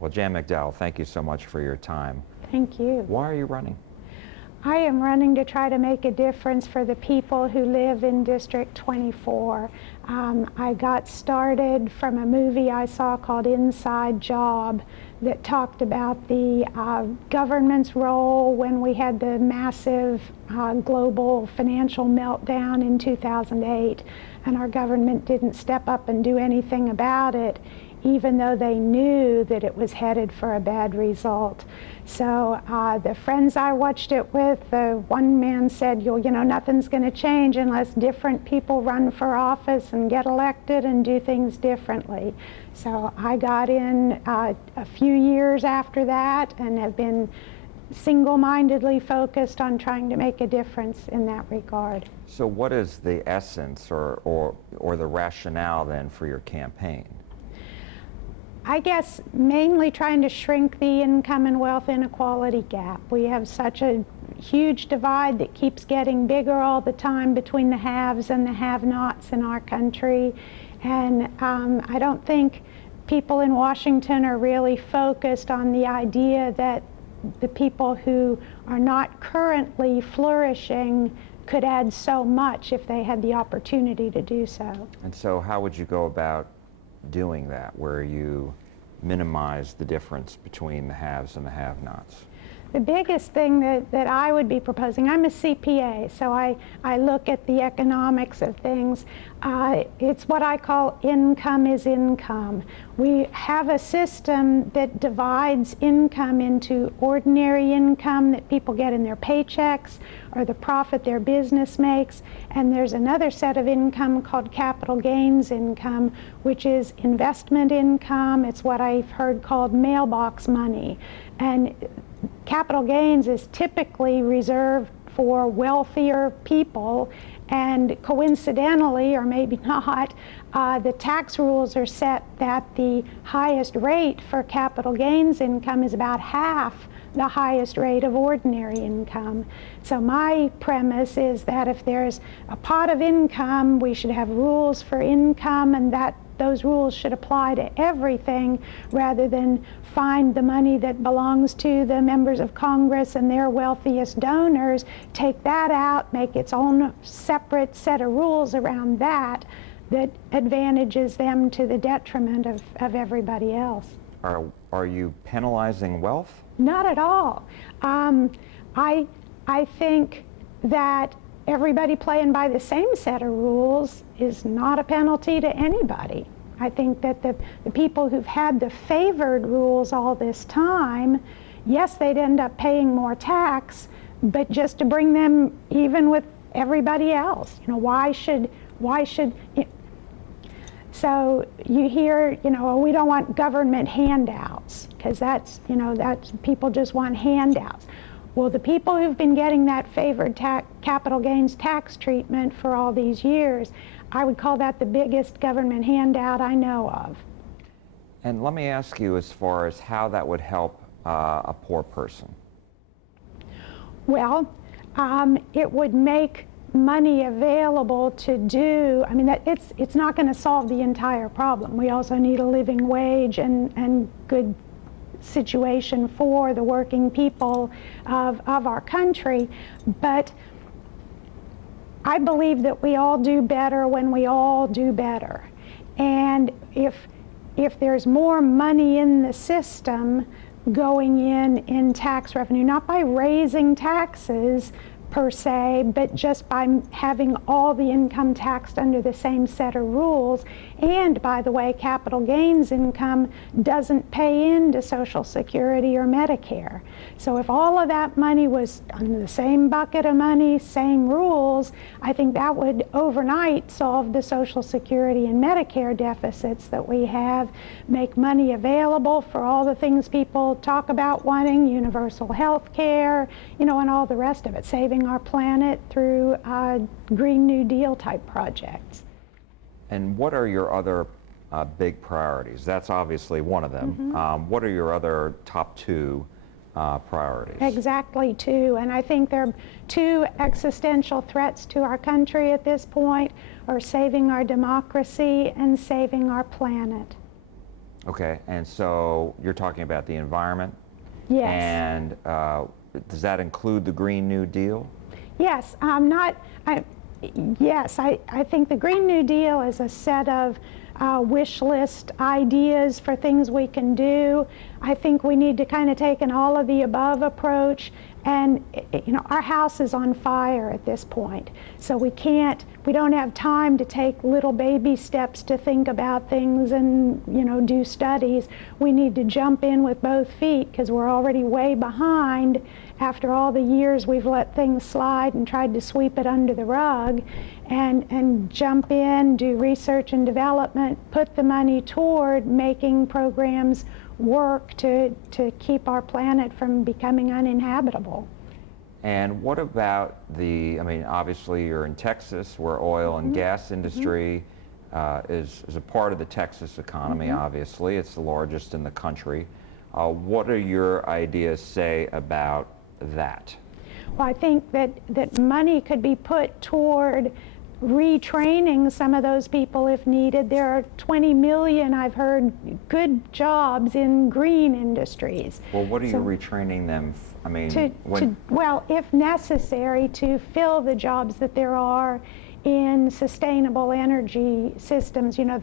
Well, Jan McDowell, thank you so much for your time. Thank you. Why are you running? I am running to try to make a difference for the people who live in District 24. I got started from a movie I saw called Inside Job that talked about the government's role when we had the massive global financial meltdown in 2008, and our government didn't step up and do anything about it, even though they knew that it was headed for a bad result. So the friends I watched it with, one man said, you know, nothing's going to change unless different people run for office and get elected and do things differently. So I got in a few years after that and have been single-mindedly focused on trying to make a difference in that regard. So what is the essence or the rationale then for your campaign? I guess mainly trying to shrink the income and wealth inequality gap. We have such a huge divide that keeps getting bigger all the time between the haves and the have-nots in our country. And I don't think people in Washington are really focused on the idea that the people who are not currently flourishing could add so much if they had the opportunity to do so. And so how would you go about doing that, where you minimize the difference between the haves and the have-nots? The biggest thing that I would be proposing, I'm a CPA, so I look at the economics of things. It's what I call income is income. We have a system that divides income into ordinary income that people get in their paychecks or the profit their business makes, and there's another set of income called capital gains income, which is investment income. It's what I've heard called mailbox money. And capital gains is typically reserved for wealthier people, and coincidentally, or maybe not, the tax rules are set that the highest rate for capital gains income is about half the highest rate of ordinary income. So my premise is that if there's a pot of income, we should have rules for income, and that those rules should apply to everything rather than find the money that belongs to the members of Congress and their wealthiest donors, take that out, make its own separate set of rules around that advantages them to the detriment of everybody else. Are you penalizing wealth? Not at all. I think that everybody playing by the same set of rules is not a penalty to anybody. I think that the people who've had the favored rules all this time, yes, they'd end up paying more tax, but just to bring them even with everybody else. You know, why should so you hear, you know, we don't want government handouts, because that's people just want handouts. Well, the people who've been getting that favored capital gains tax treatment for all these years, I would call that the biggest government handout I know of. And let me ask you, as far as how that would help a poor person. Well, it would make money available to do, I mean, it's not going to solve the entire problem. We also need a living wage and good situation for the working people of our country, but I believe that we all do better when we all do better. And if there's more money in the system going in tax revenue, not by raising taxes per se, but just by having all the income taxed under the same set of rules. And by the way, capital gains income doesn't pay into Social Security or Medicare. So if all of that money was under the same bucket of money, same rules, I think that would overnight solve the Social Security and Medicare deficits that we have, make money available for all the things people talk about wanting, universal health care, you know, and all the rest of it, saving our planet through Green New Deal type projects. And what are your other big priorities? That's obviously one of them. Mm-hmm. What are your other top two priorities? Exactly two, and I think there are two existential threats to our country at this point, are saving our democracy and saving our planet. Okay, and so you're talking about the environment? Yes. And does that include the Green New Deal? Yes, yes, I think the Green New Deal is a set of wish list ideas for things we can do. I think we need to kind of take an all of the above approach. And you know, our house is on fire at this point, so we don't have time to take little baby steps to think about things and, you know, do studies. We need to jump in with both feet because we're already way behind after all the years we've let things slide and tried to sweep it under the rug, and jump in, do research and development, put the money toward making programs work to keep our planet from becoming uninhabitable. And what about I mean, obviously you're in Texas, where oil and gas industry is a part of the Texas economy, obviously. It's the largest in the country. What do your ideas say about that? Well, I think that money could be put toward retraining some of those people if needed. There are 20 million, I've heard, good jobs in green industries. Well, what are you retraining them? I mean, well, if necessary, to fill the jobs that there are in sustainable energy systems. You know,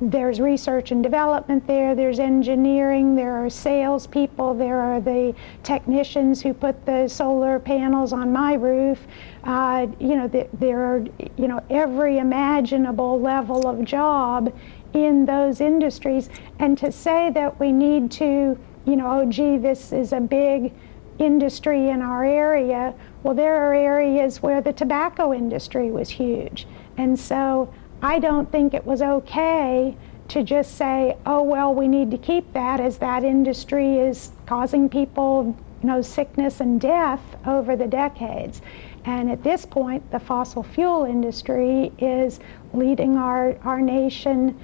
there's research and development there, there's engineering, there are salespeople, there are the technicians who put the solar panels on my roof. You know, there are, you know, every imaginable level of job in those industries. And to say that we need to, you know, oh gee, this is a big industry in our area. Well, there are areas where the tobacco industry was huge. And so I don't think it was okay to just say, oh, well, we need to keep that, as that industry is causing people, you know, sickness and death over the decades. And at this point, the fossil fuel industry is leading our nation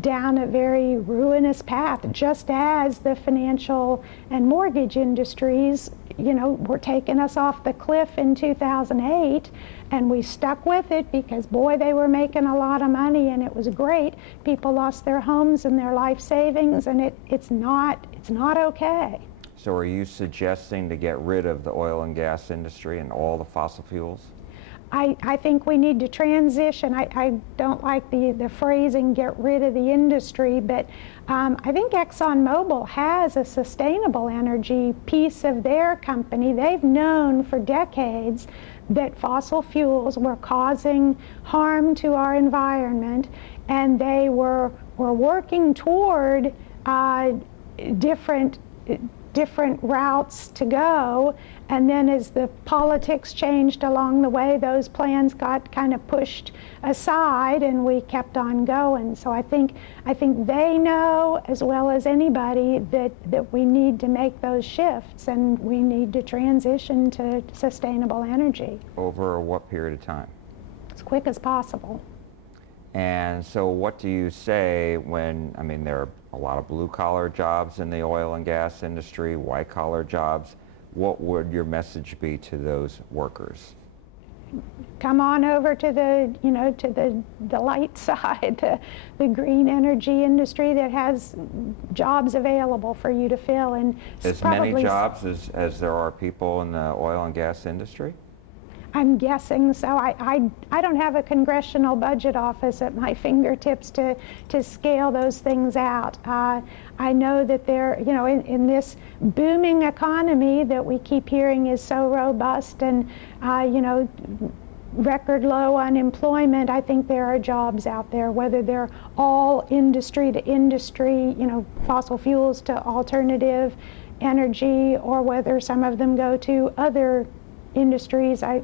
down a very ruinous path, just as the financial and mortgage industries, you know, were taking us off the cliff in 2008, and we stuck with it because, boy, they were making a lot of money and it was great. People lost their homes and their life savings, and it's not okay. So are you suggesting to get rid of the oil and gas industry and all the fossil fuels? I think we need to transition. I don't like the phrasing, get rid of the industry, but I think ExxonMobil has a sustainable energy piece of their company. They've known for decades that fossil fuels were causing harm to our environment, and they were working toward different routes to go. And then as the politics changed along the way, those plans got kind of pushed aside and we kept on going. So I think they know as well as anybody that we need to make those shifts and we need to transition to sustainable energy. Over what period of time? As quick as possible. And so what do you say when, I mean, there are a lot of blue-collar jobs in the oil and gas industry, white-collar jobs. What would your message be to those workers? Come on over to the, you know, to the light side, the green energy industry that has jobs available for you to fill. And as many jobs as there are people in the oil and gas industry? I'm guessing so. I don't have a congressional budget office at my fingertips to scale those things out. I know that they're, you know, in this booming economy that we keep hearing is so robust and, you know, record low unemployment, I think there are jobs out there, whether they're all industry to industry, you know, fossil fuels to alternative energy, or whether some of them go to other industries. I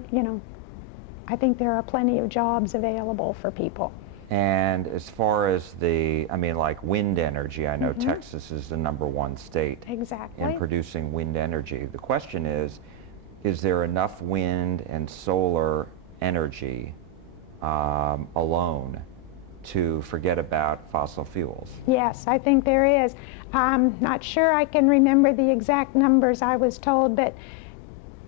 think there are plenty of jobs available for people. And as far as I mean, like wind energy, I know Texas is the #1 state in producing wind energy. The question is there enough wind and solar energy alone to forget about fossil fuels? Yes, I think there is. I'm not sure I can remember the exact numbers I was told, but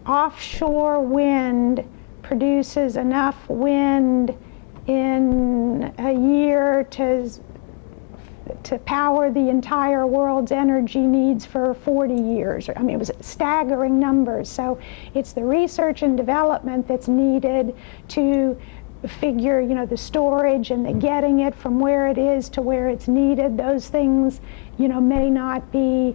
offshore wind produces enough wind in a year to to power the entire world's energy needs for 40 years. I mean, it was staggering numbers. So it's the research and development that's needed to figure, the storage and the getting it from where it is to where it's needed. Those things, may not be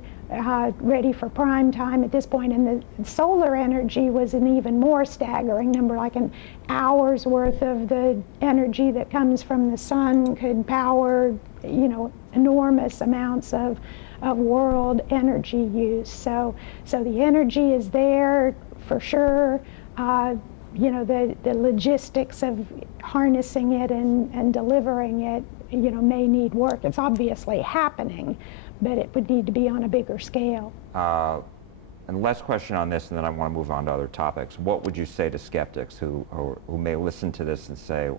ready for prime time at this point. And the solar energy was an even more staggering number, like an hour's worth of the energy that comes from the sun could power, enormous amounts of world energy use. So the energy is there for sure. The logistics of harnessing it and delivering it, may need work. It's obviously happening, but it would need to be on a bigger scale. And last question on this, and then I want to move on to other topics. What would you say to skeptics who may listen to this and say,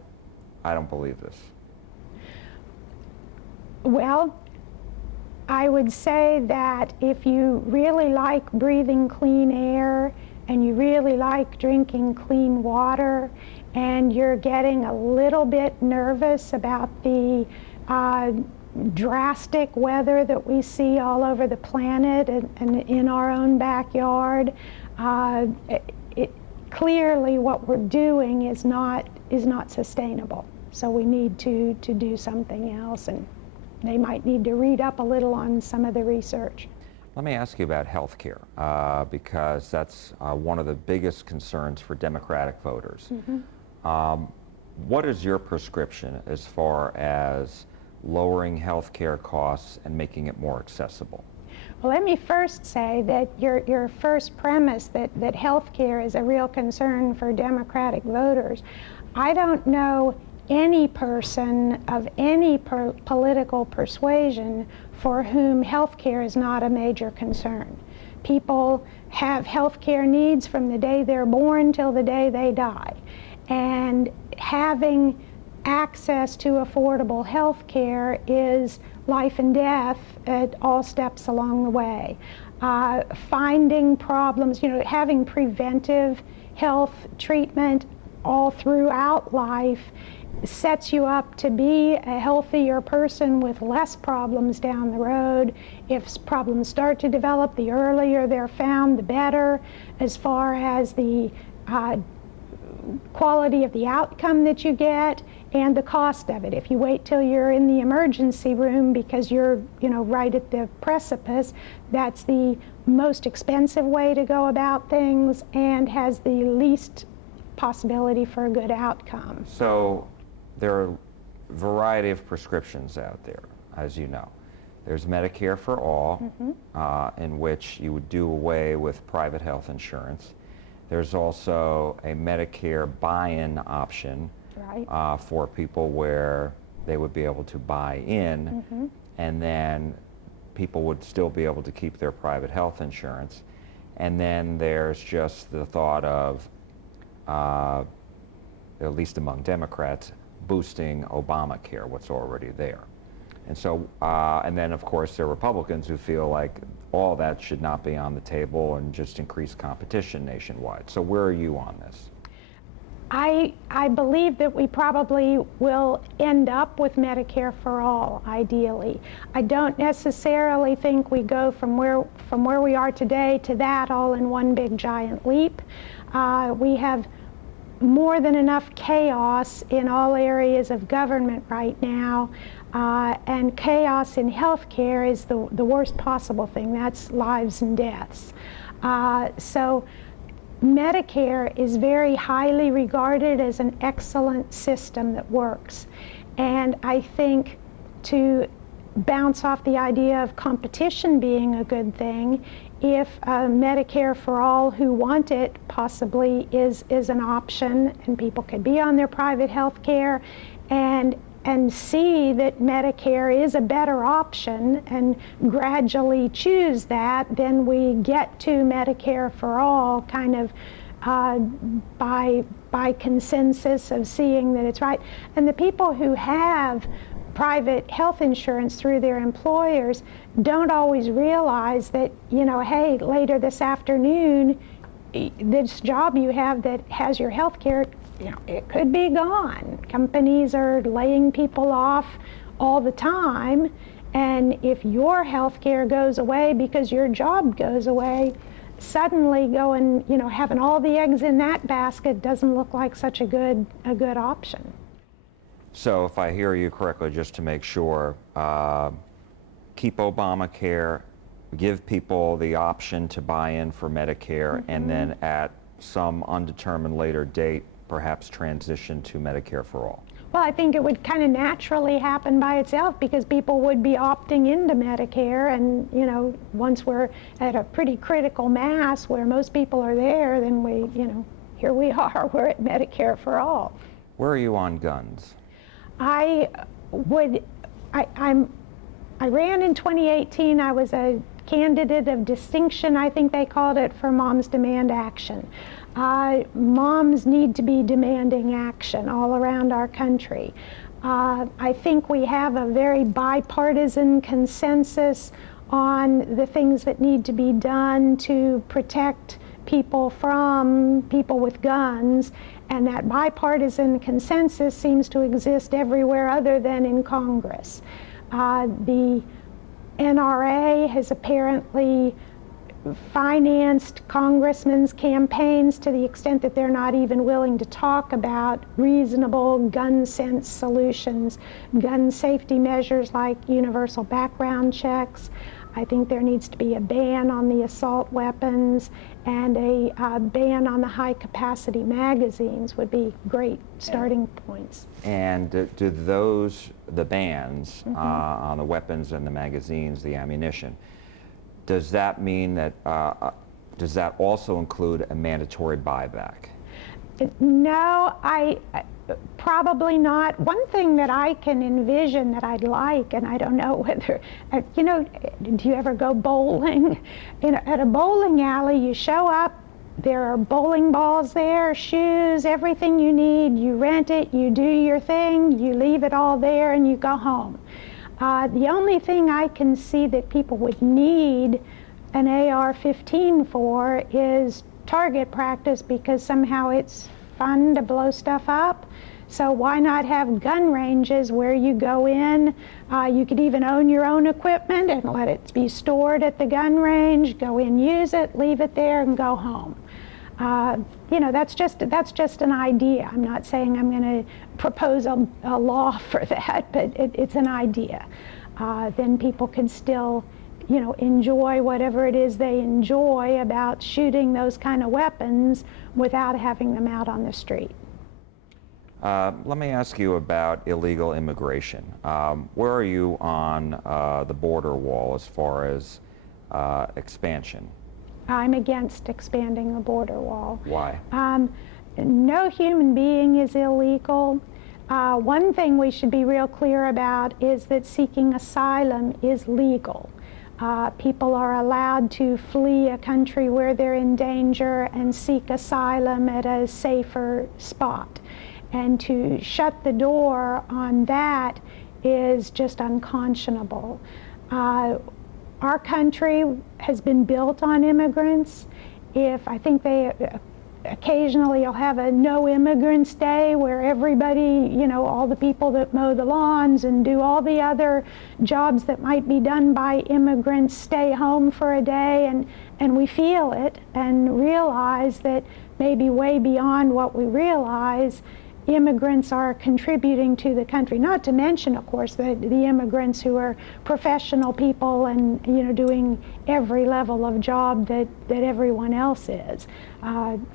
I don't believe this? Well, I would say that if you really like breathing clean air and you really like drinking clean water and you're getting a little bit nervous about the drastic weather that we see all over the planet and in our own backyard, clearly what we're doing is not sustainable. So we need to do something else, and they might need to read up a little on some of the research. Let me ask you about health care, because that's one of the biggest concerns for Democratic voters. Mm-hmm. What is your prescription as far as lowering health care costs and making it more accessible? Well, let me first say that your first premise that health care is a real concern for Democratic voters, I don't know any person of any political persuasion for whom health care is not a major concern. People have health care needs from the day they're born till the day they die. And having access to affordable health care is life and death at all steps along the way. Finding problems, having preventive health treatment all throughout life sets you up to be a healthier person with less problems down the road. If problems start to develop, the earlier they're found, the better, as far as the quality of the outcome that you get and the cost of it. If you wait till you're in the emergency room because you're, right at the precipice, that's the most expensive way to go about things and has the least possibility for a good outcome. So there are a variety of prescriptions out there, as you know. There's Medicare for all, mm-hmm. In which you would do away with private health insurance. There's also a Medicare buy-in option, right, for people where they would be able to buy in, mm-hmm. and then people would still be able to keep their private health insurance. And then there's just the thought of, at least among Democrats, boosting Obamacare, what's already there. And so, and then of course there are Republicans who feel like all that should not be on the table and just increase competition nationwide. So where are you on this? I believe that we probably will end up with Medicare for all, ideally. I don't necessarily think we go from where we are today to that all in one big giant leap. We have more than enough chaos in all areas of government right now, and chaos in healthcare is the worst possible thing. That's lives and deaths. So Medicare is very highly regarded as an excellent system that works. And I think to bounce off the idea of competition being a good thing, if Medicare for all who want it possibly is an option, and people could be on their private health care and see that Medicare is a better option and gradually choose that, then we get to Medicare for all kind of by consensus of seeing that it's right. And the people who have private health insurance through their employers don't always realize that, hey, later this afternoon, this job you have that has your health care, it could be gone. Companies are laying people off all the time, And if your health care goes away because your job goes away, suddenly going, having all the eggs in that basket doesn't look like such a good option. So if I hear you correctly, just to make sure, keep Obamacare, give people the option to buy in for Medicare, and then at some undetermined later date, perhaps transition to Medicare for all. Well, I think it would kind of naturally happen by itself because people would be opting into Medicare, and once we're at a pretty critical mass where most people are there, then here we are, we're at Medicare for all. Where are you on guns? I ran in 2018. I was a candidate of distinction, I think they called it, for Moms Demand Action. Moms need to be demanding action all around our country. I think we have a very bipartisan consensus on the things that need to be done to protect people from people with guns, and that bipartisan consensus seems to exist everywhere other than in Congress. The NRA has apparently financed congressmen's campaigns to the extent that they're not even willing to talk about reasonable gun sense solutions, gun safety measures like universal background checks. I think there needs to be a ban on the assault weapons, and a ban on the high-capacity magazines would be great starting points. And do the bans on the weapons and the magazines, the ammunition, does that mean that, does that also include a mandatory buyback? No, probably not. One thing that I can envision that I'd like, and I don't know whether, do you ever go bowling? At a bowling alley, you show up, there are bowling balls there, shoes, everything you need, you rent it, you do your thing, you leave it all there, and you go home. The only thing I can see that people would need an AR-15 for is target practice, because somehow it's fun to blow stuff up. So why not have gun ranges where you go in, you could even own your own equipment and let it be stored at the gun range, go in, use it, leave it there, and go home. That's just an idea. I'm not saying I'm going to propose a law for that, but it's an idea. Then people can still, enjoy whatever it is they enjoy about shooting those kind of weapons without having them out on the street. Let me ask you about illegal immigration. Where are you on the border wall as far as expansion? I'm against expanding the border wall. Why? No human being is illegal. One thing we should be real clear about is that seeking asylum is legal. People are allowed to flee a country where they're in danger and seek asylum at a safer spot. And to shut the door on that is just unconscionable. Our country has been built on immigrants. I think they occasionally you'll have a no immigrants day where everybody, all the people that mow the lawns and do all the other jobs that might be done by immigrants stay home for a day, and we feel it and realize that maybe way beyond what we realize, immigrants are contributing to the country, not to mention, of course, the immigrants who are professional people and doing every level of job that everyone else is.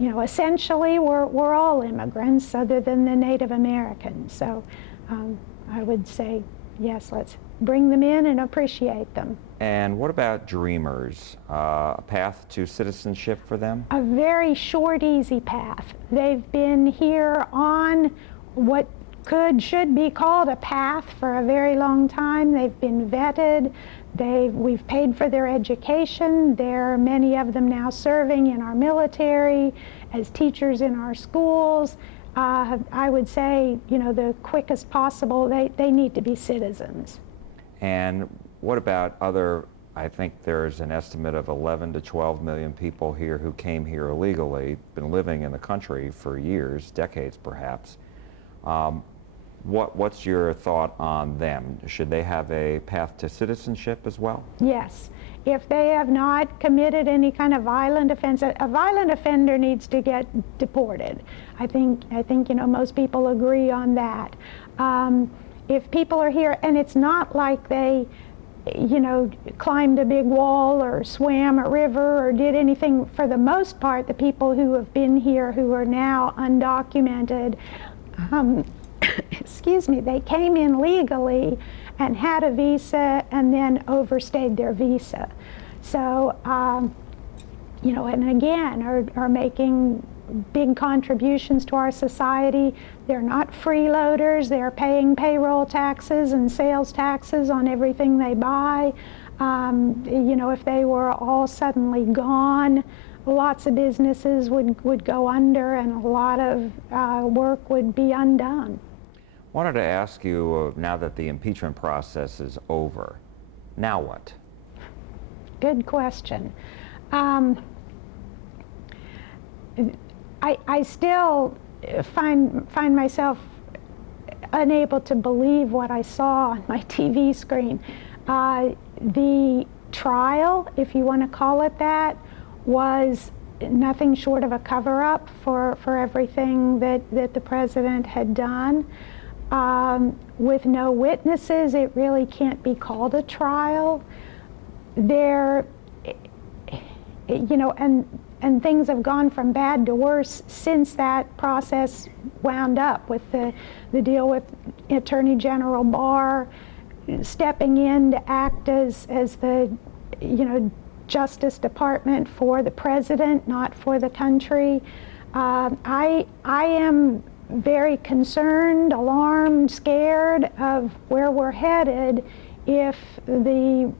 Essentially, we're all immigrants other than the Native Americans. So I would say, yes, let's bring them in and appreciate them. And what about dreamers? A path to citizenship for them? A very short, easy path. They've been here on what should be called a path for a very long time. They've been vetted. We've paid for their education. There are many of them now serving in our military, as teachers in our schools. I would say, the quickest possible, they need to be citizens. And what about I think there's an estimate of 11 to 12 million people here who came here illegally, been living in the country for years, decades perhaps. What's your thought on them? Should they have a path to citizenship as well? Yes. If they have not committed any kind of violent offense, a violent offender needs to get deported. I think most people agree on that. If people are here, and it's not like they, climbed a big wall or swam a river or did anything. For the most part, the people who have been here who are now undocumented, excuse me, they came in legally and had a visa and then overstayed their visa. So, and again, are making big contributions to our society. They're not freeloaders. They're paying payroll taxes and sales taxes on everything they buy. If they were all suddenly gone, lots of businesses would go under and a lot of work would be undone. Wanted to ask you, now that the impeachment process is over, now what? Good question. I still find myself unable to believe what I saw on my TV screen. The trial, if you want to call it that, was nothing short of a cover-up for everything that the president had done. With no witnesses, it really can't be called a trial. And things have gone from bad to worse since that process wound up, with the deal with Attorney General Barr stepping in to act as the Justice Department for the president, not for the country. I am very concerned, alarmed, scared of where we're headed if the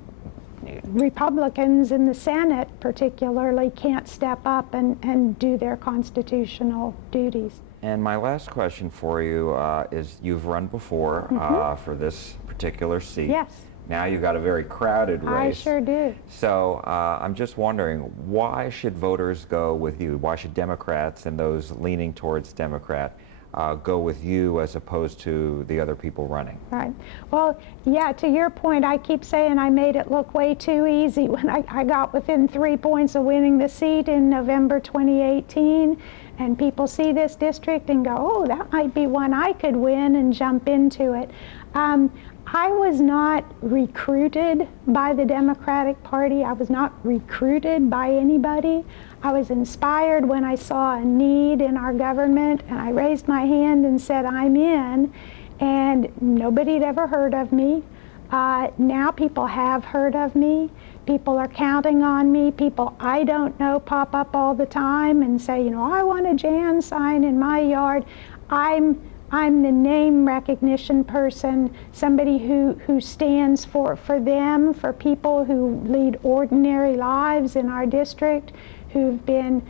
Republicans in the Senate particularly can't step up and do their constitutional duties. And my last question for you is, you've run before for this particular seat. Yes. Now you've got a very crowded race. I sure do. So I'm just wondering, why should voters go with you? Why should Democrats and those leaning towards Democrat go with you as opposed to the other people running? Right. Well, yeah, to your point, I keep saying I made it look way too easy when I got within 3 points of winning the seat in November 2018. And people see this district and go, oh, that might be one I could win, and jump into it. I was not recruited by the Democratic Party. I was not recruited by anybody. I was inspired when I saw a need in our government, and I raised my hand and said, I'm in, and nobody had ever heard of me. Now people have heard of me. People are counting on me. People I don't know pop up all the time and say, I want a Jan sign in my yard. I'm the name recognition person, somebody who stands for them, for people who lead ordinary lives in our district, who've been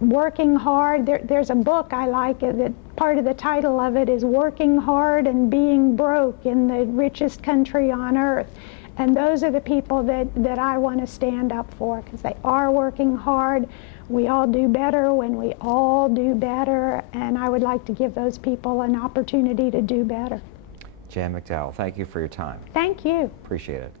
working hard. There's a book I like, that part of the title of it is Working Hard and Being Broke in the Richest Country on Earth. And those are the people that I want to stand up for, because they are working hard. We all do better when we all do better, and I would like to give those people an opportunity to do better. Jan McDowell, thank you for your time. Thank you. Appreciate it.